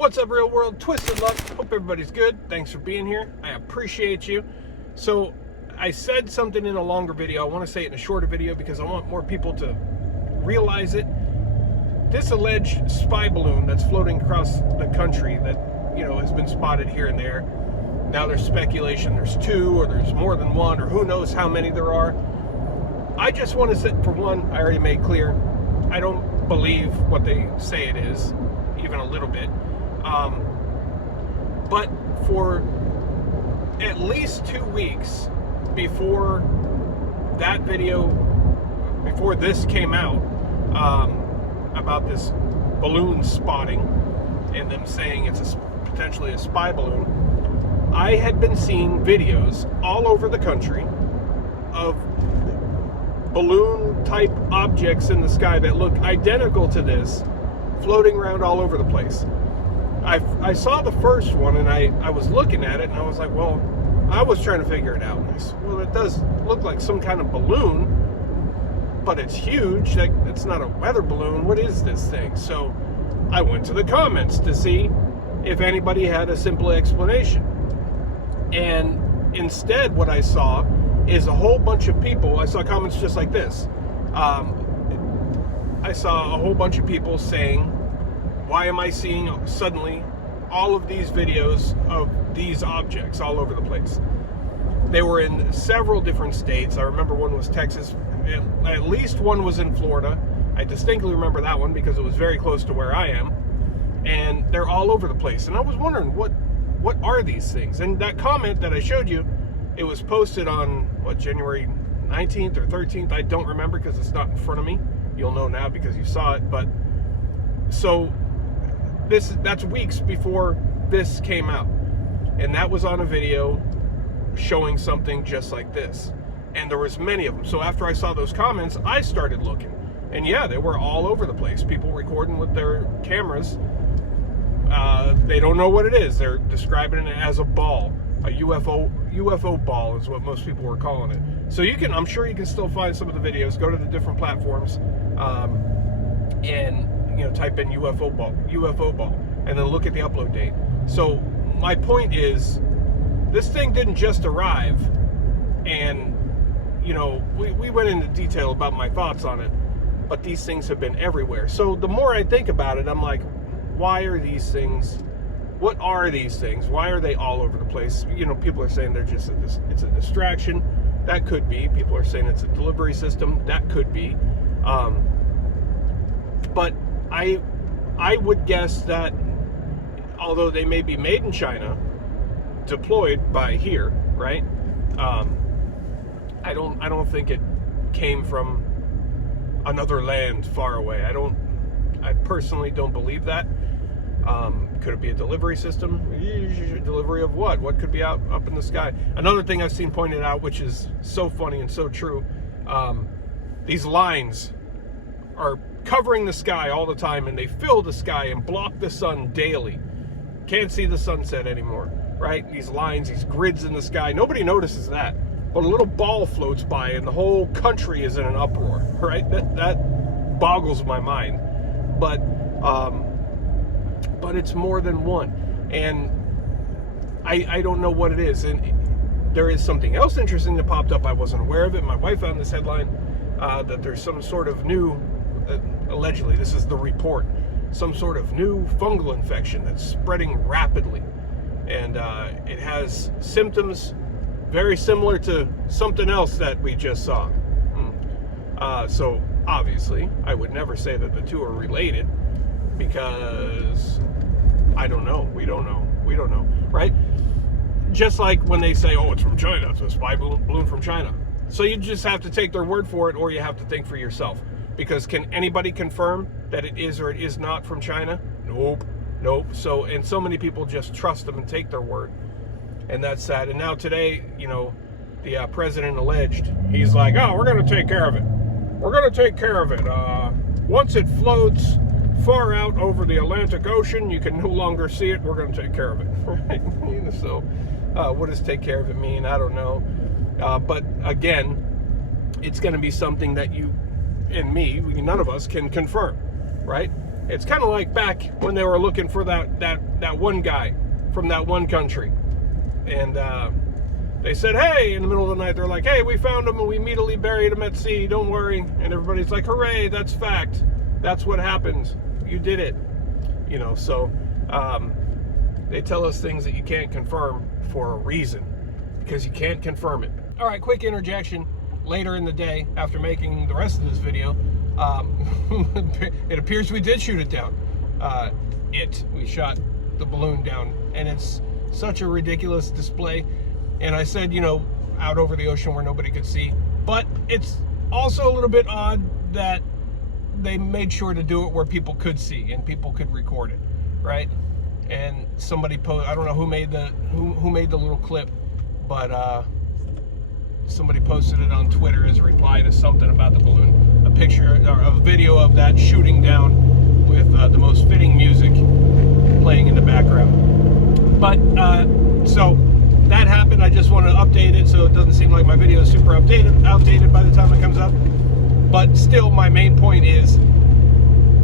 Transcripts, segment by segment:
What's up, real world? Twisted Luck. Hope everybody's good. Thanks for being here. I appreciate you. So I said something in a longer video. I want to say it in a shorter video because I want more people to realize it. This alleged spy balloon that's floating across the country that, you know, has been spotted here and there. Now there's speculation there's two or there's more than one or who knows how many there are. I just want to say, for one, I already made clear, I don't believe what they say it is, even a little bit. But for at least 2 weeks before that video, before this came out, about this balloon spotting and them saying it's potentially a spy balloon, I had been seeing videos all over the country of balloon type objects in the sky that look identical to this floating around all over the place. I saw the first one and I was looking at it and I was like, well, I was trying to figure it out. And I said, well, it does look like some kind of balloon, but it's huge. Like, it's not a weather balloon. What is this thing? So I went to the comments to see if anybody had a simple explanation. And instead, what I saw is a whole bunch of people. I saw comments just like this. I saw a whole bunch of people saying, why am I seeing suddenly all of these videos of these objects all over the place? They were in several different states. I remember one was Texas. At least one was in Florida. I distinctly remember that one because it was very close to where I am. And they're all over the place. And I was wondering, what are these things? And that comment that I showed you, it was posted on, what, January 19th or 13th? I don't remember because it's not in front of me. You'll know now because you saw it. But so that's weeks before this came out. And that was on a video showing something just like this. And there was many of them. So after I saw those comments, I started looking. And yeah, they were all over the place. People recording with their cameras. They don't know what it is. They're describing it as a ball. A UFO ball is what most people were calling it. So you can, I'm sure you can still find some of the videos. Go to the different platforms and, you know, type in UFO ball, and then look at the upload date. So my point is, this thing didn't just arrive, and, you know, we went into detail about my thoughts on it, but these things have been everywhere. So the more I think about it, I'm like, why are these things? What are these things? Why are they all over the place? You know, people are saying they're just it's a distraction. That could be. People are saying it's a delivery system. That could be. But I would guess that although they may be made in China, deployed by here, right? I don't think it came from another land far away. I personally don't believe that. Could it be a delivery system? Delivery of what? What could be up in the sky? Another thing I've seen pointed out, which is so funny and so true, these lines are covering the sky all the time, and they fill the sky and block the sun daily. Can't see the sunset anymore, right? These lines, these grids in the sky, nobody notices that. But a little ball floats by and the whole country is in an uproar, right? That boggles my mind. But it's more than one. And I don't know what it is. And there is something else interesting that popped up. I wasn't aware of it. My wife found this headline that there's some sort of new, allegedly, this is the report, some sort of new fungal infection that's spreading rapidly. And it has symptoms very similar to something else that we just saw. So obviously, I would never say that the two are related because I don't know. We don't know, right? Just like when they say, oh, it's from China, it's a spy balloon from China. So you just have to take their word for it, or you have to think for yourself. Because can anybody confirm that it is or it is not from China? Nope. So, and so many people just trust them and take their word. And that's sad. And now today, you know, the president alleged, he's like, oh, we're going to take care of it. We're going to take care of it. Once it floats far out over the Atlantic Ocean, you can no longer see it. We're going to take care of it. Right? So what does take care of it mean? I don't know. But again, it's going to be something that you and me, none of us can confirm, right? It's kind of like back when they were looking for that one guy from that one country. And they said, hey, in the middle of the night, they're like, hey, we found him and we immediately buried him at sea. Don't worry. And everybody's like, hooray, that's fact. That's what happens. You did it. You know, so they tell us things that you can't confirm for a reason, because you can't confirm it. All right, quick interjection. Later in the day, after making the rest of this video, it appears we did shoot it down. We shot the balloon down, and it's such a ridiculous display. And I said, you know, out over the ocean where nobody could see. But it's also a little bit odd that they made sure to do it where people could see and people could record it, right? And somebody I don't know who made the little clip, but somebody posted it on Twitter as a reply to something about the balloon, a picture or a video of that shooting down with the most fitting music playing in the background. But so that happened. I just want to update it so it doesn't seem like my video is super outdated by the time it comes up. But still, my main point is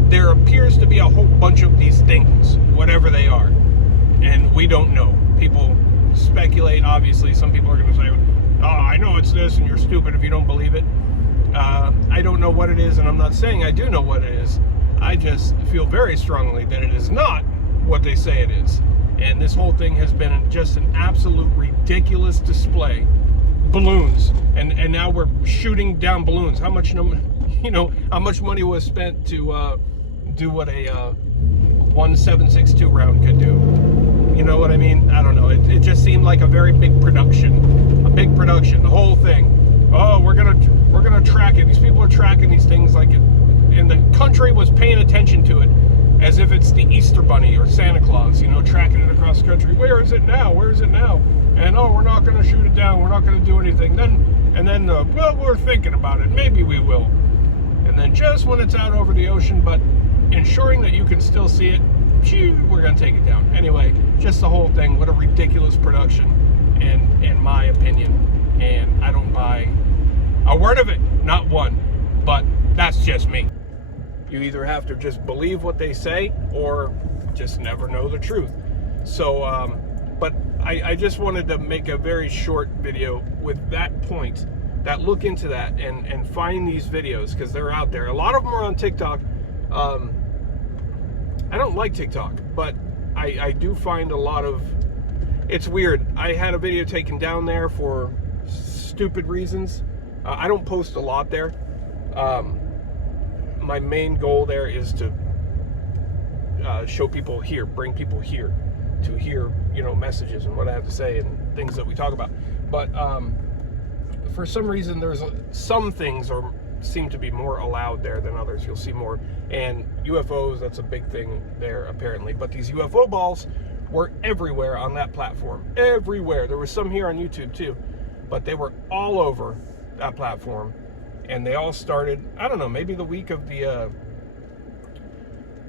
there appears to be a whole bunch of these things, whatever they are, and we don't know. People speculate, obviously. Some people are going to say, oh, I know it's this, and you're stupid if you don't believe it. I don't know what it is, and I'm not saying I do know what it is. I just feel very strongly that it is not what they say it is. And this whole thing has been just an absolute ridiculous display. Balloons, and now we're shooting down balloons. How much, how much money was spent to do what a 1762 round could do? You know what I mean? I don't know. It just seemed like a very big production. A big production. The whole thing. Oh, we're gonna track it. These people are tracking these things like it, and the country was paying attention to it as if it's the Easter Bunny or Santa Claus, you know, tracking it across the country. Where is it now? Where is it now? And oh, we're not going to shoot it down. We're not going to do anything. Well, we're thinking about it. Maybe we will. And then just when it's out over the ocean, but ensuring that you can still see it, we're going to take it down. Anyway, just the whole thing. What a ridiculous production, in my opinion. And I don't buy a word of it. Not one. But that's just me. You either have to just believe what they say or just never know the truth. So, but I just wanted to make a very short video with that point, that look into that and find these videos, because they're out there. A lot of them are on TikTok. I don't like TikTok, but I do find a lot of, it's weird. I had a video taken down there for stupid reasons. I don't post a lot there. My main goal there is to show people here, bring people here to hear, messages and what I have to say and things that we talk about. But for some reason, there's some things seem to be more allowed there than others. You'll see more. And UFOs, that's a big thing there apparently. But these UFO balls were everywhere on that platform. Everywhere. There was some here on YouTube too, but they were all over that platform. And they all started, I don't know, maybe the week of the,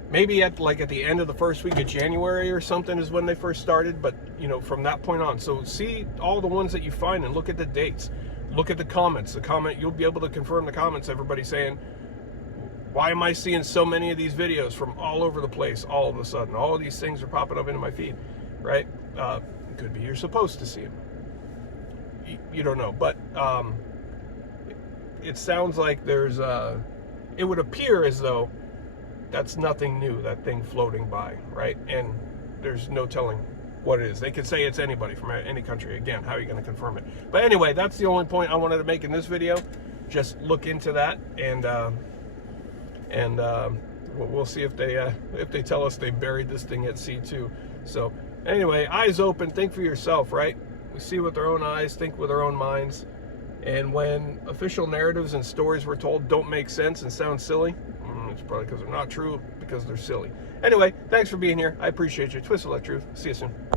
maybe at the end of the first week of January or something is when they first started. But, from that point on. So see all the ones that you find and look at the dates. Look at the comments. You'll be able to confirm the comments. Everybody saying, why am I seeing so many of these videos from all over the place all of a sudden? All of these things are popping up into my feed, right? It could be you're supposed to see them. You don't know. But, it sounds like there's it would appear as though that's nothing new, that thing floating by, right? And there's no telling what it is. They could say it's anybody from any country. Again, how are you going to confirm it? But anyway, that's the only point I wanted to make in this video. Just look into that, and we'll see if they tell us they buried this thing at sea too. So anyway, eyes open, think for yourself, right? We see with our own eyes, think with our own minds. And when official narratives and stories we're told don't make sense and sound silly, it's probably because they're not true, because they're silly. Anyway, thanks for being here. I appreciate you. Twisted Luck Truth. See you soon.